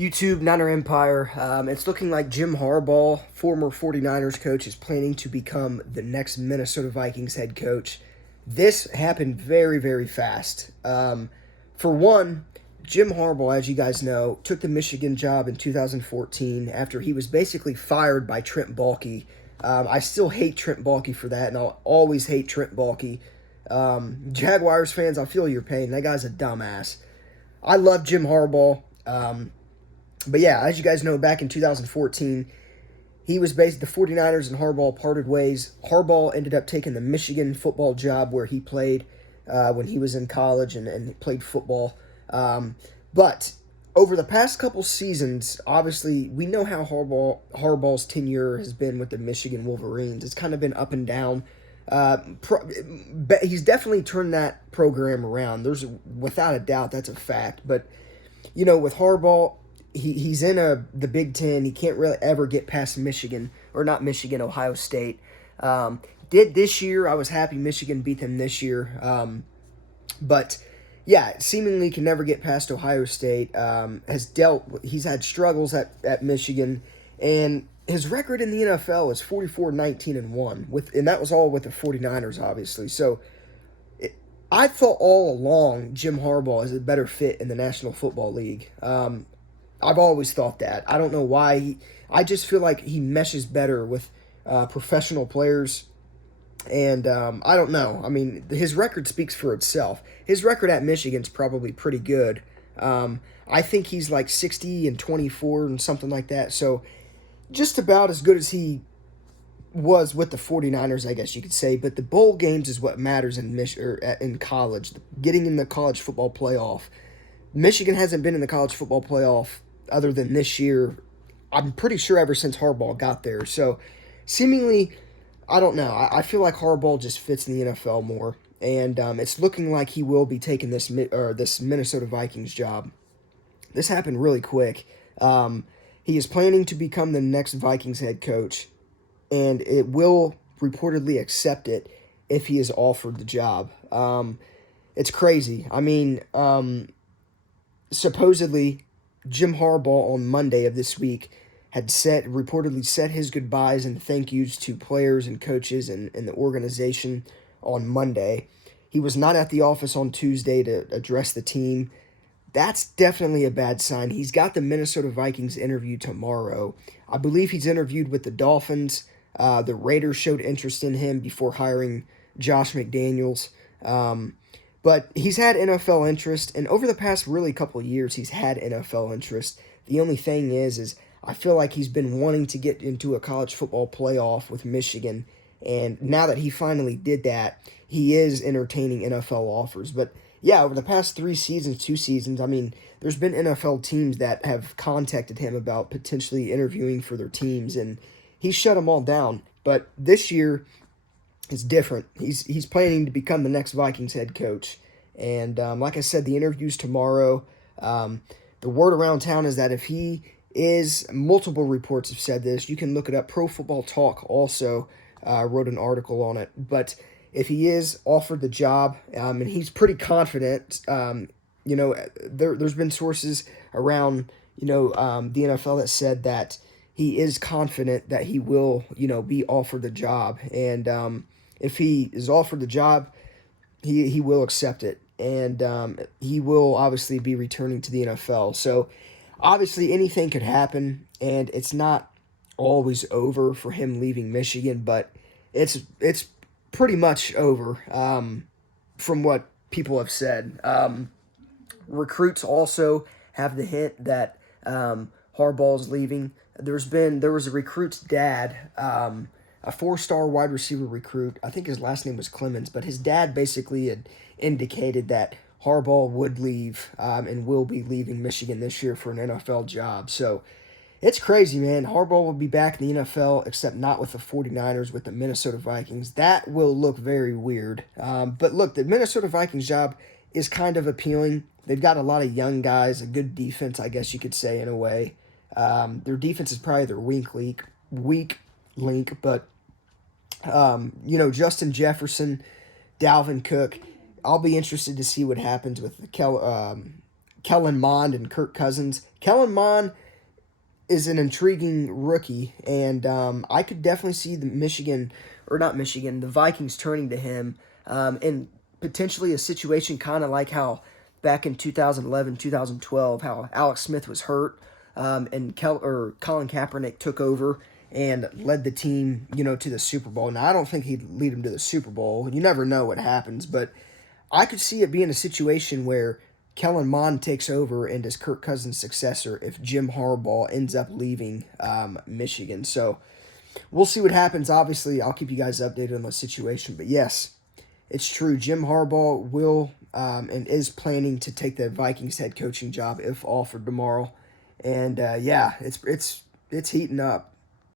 YouTube, Niner Empire. It's looking like Jim Harbaugh, former 49ers coach, is planning to become the next Minnesota Vikings head coach. This happened very, very fast. For one, Jim Harbaugh, as you guys know, took the Michigan job in 2014 after he was basically fired by Trent Baalke. I still hate Trent Baalke for that, and I'll always hate Trent Baalke. Jaguars fans, I feel your pain. That guy's a dumbass. I love Jim Harbaugh. But yeah, as you guys know, back in 2014, he was based, the 49ers and Harbaugh parted ways. Harbaugh ended up taking the Michigan football job where he played when he was in college and played football. But over the past couple seasons, obviously, we know how Harbaugh's tenure has been with the Michigan Wolverines. It's kind of been up and down. He's definitely turned that program around. Without a doubt, that's a fact. But, with Harbaugh, he's in the Big Ten. He can't really ever get past Michigan, or not Michigan, Ohio State. Did this year. I was happy Michigan beat them this year. But yeah, seemingly can never get past Ohio State. He's had struggles at Michigan, and his record in the NFL is 44-19-1, and that was all with the 49ers, obviously. So I thought all along Jim Harbaugh is a better fit in the National Football League. I've always thought that. I don't know why. I just feel like he meshes better with professional players. And I don't know. I mean, his record speaks for itself. His record at Michigan's probably pretty good. I think he's like 60-24 and something like that. So just about as good as he was with the 49ers, I guess you could say. But the bowl games is what matters in college. Getting in the college football playoff. Michigan hasn't been in the college football playoff other than this year, I'm pretty sure ever since Harbaugh got there. So, seemingly, I don't know. I feel like Harbaugh just fits in the NFL more. And it's looking like he will be taking this Minnesota Vikings job. This happened really quick. He is planning to become the next Vikings head coach, and it will reportedly accept it if he is offered the job. It's crazy. I mean, supposedly, Jim Harbaugh on Monday of this week had reportedly said his goodbyes and thank yous to players and coaches and the organization on Monday. He was not at the office on Tuesday to address the team. That's definitely a bad sign. He's got the Minnesota Vikings interview tomorrow. I believe he's interviewed with the Dolphins. The Raiders showed interest in him before hiring Josh McDaniels. But he's had NFL interest, and over the past really couple of years, he's had NFL interest. The only thing is I feel like he's been wanting to get into a college football playoff with Michigan, and now that he finally did that, he is entertaining NFL offers. But yeah, over the past 2 seasons, I mean, there's been NFL teams that have contacted him about potentially interviewing for their teams, and he's shut them all down. But this year, it's different. He's planning to become the next Vikings head coach. And like I said, the interview's tomorrow. The word around town is that if he is, multiple reports have said this. You can look it up. Pro Football Talk also wrote an article on it. But if he is offered the job, and he's pretty confident, there's been sources around, the NFL that said that he is confident that he will, be offered the job. And if he is offered the job, he will accept it. And he will obviously be returning to the NFL. So, obviously, anything could happen. And it's not always over for him leaving Michigan. But it's pretty much over from what people have said. Recruits also have the hint that Harbaugh's leaving. There was a recruit's dad, a 4-star wide receiver recruit. I think his last name was Clemens, but his dad basically had indicated that Harbaugh would leave and will be leaving Michigan this year for an NFL job. So it's crazy, man. Harbaugh will be back in the NFL, except not with the 49ers, with the Minnesota Vikings. That will look very weird. But look, the Minnesota Vikings job is kind of appealing. They've got a lot of young guys, a good defense, I guess you could say, in a way. Their defense is probably their weak link, but Justin Jefferson, Dalvin Cook. I'll be interested to see what happens with Kellen Mond and Kirk Cousins. Kellen Mond is an intriguing rookie, and I could definitely see the Vikings turning to him in potentially a situation kind of like how back in 2011, 2012, how Alex Smith was hurt, and Colin Kaepernick took over and led the team, to the Super Bowl. Now, I don't think he'd lead them to the Super Bowl. You never know what happens, but I could see it being a situation where Kellen Mond takes over and is Kirk Cousins' successor if Jim Harbaugh ends up leaving Michigan. So we'll see what happens. Obviously, I'll keep you guys updated on the situation. But yes, it's true. Jim Harbaugh will and is planning to take the Vikings head coaching job if offered tomorrow. And yeah, it's heating up.